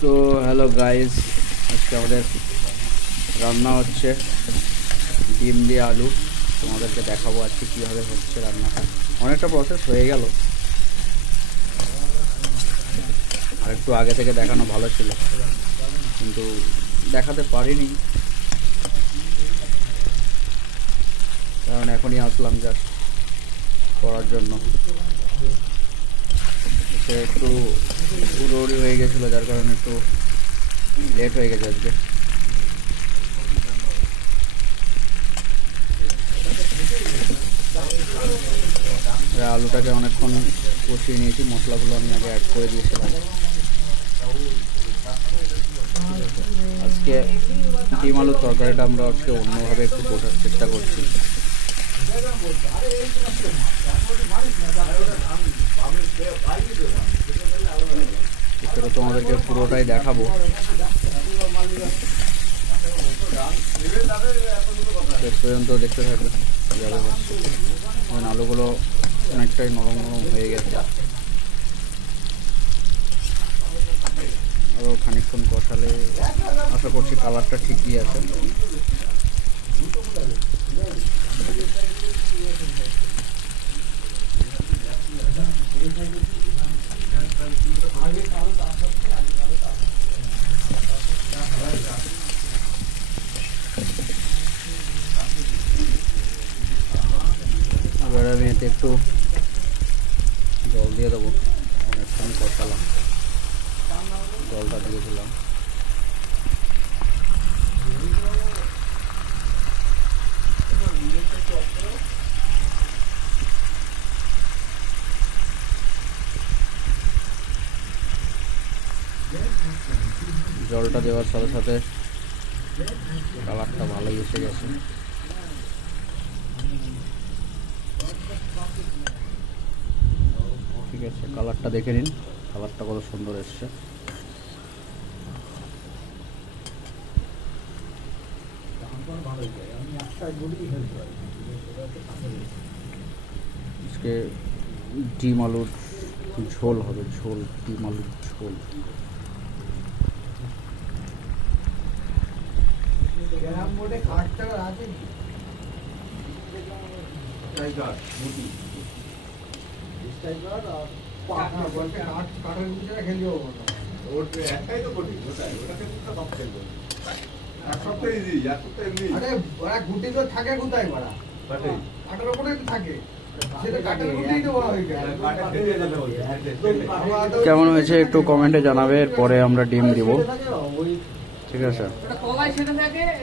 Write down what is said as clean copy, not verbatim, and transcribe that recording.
So hello guys, আজকে আমাদের রান্না হচ্ছে ডিম দিয়ে আলু। তোমাদেরকে দেখাবো আজকে কীভাবে হচ্ছে রান্নাটা। অনেকটা প্রসেস হয়ে গেল, আর একটু আগে থেকে দেখানো ভালো ছিল, কিন্তু দেখাতে পারিনি কারণ এখনই আসলাম জাস্ট করার জন্য। সে একটু উড়ি হয়ে গেছিলো, যার কারণে একটু লেট হয়ে গেছে আজকে। আলুটাকে অনেকক্ষণ কষিয়ে নিয়েছি, মশলাগুলো আমি আগে অ্যাড করে দিয়েছিলাম। আজকে ডিম আলুর তরকারিটা আমরা আজকে অন্যভাবে একটু কষার চেষ্টা করছি। সেটা তোমাদেরকে পুরোটাই দেখাবো। শেষ পর্যন্ত দেখতে থাকবে কীভাবে হচ্ছে। আলুগুলো অনেকটাই নরম নরম হয়ে গেছে, আরও খানিকক্ষণ কষালে আশা করছি কালারটা ঠিকই আছে। এবার আমি এতে একটু জল দিয়ে দেবো। অনেকক্ষণ কষালাম, জলটা দিয়ে দিলাম। জলটা দেওয়ার সাথে সাথে কালারটা ভালোই এসে গেছে। ঠিক আছে, কালারটা দেখে নিন, কালারটা কত সুন্দর এসছে। আজকে ডিম আলুর ঝোল হবে, ডিম আলুর ঝোল। কেমন হয়েছে একটু কমেন্টে জানাবে, এরপরে আমরা ডিম দিব। ঠিক আছে।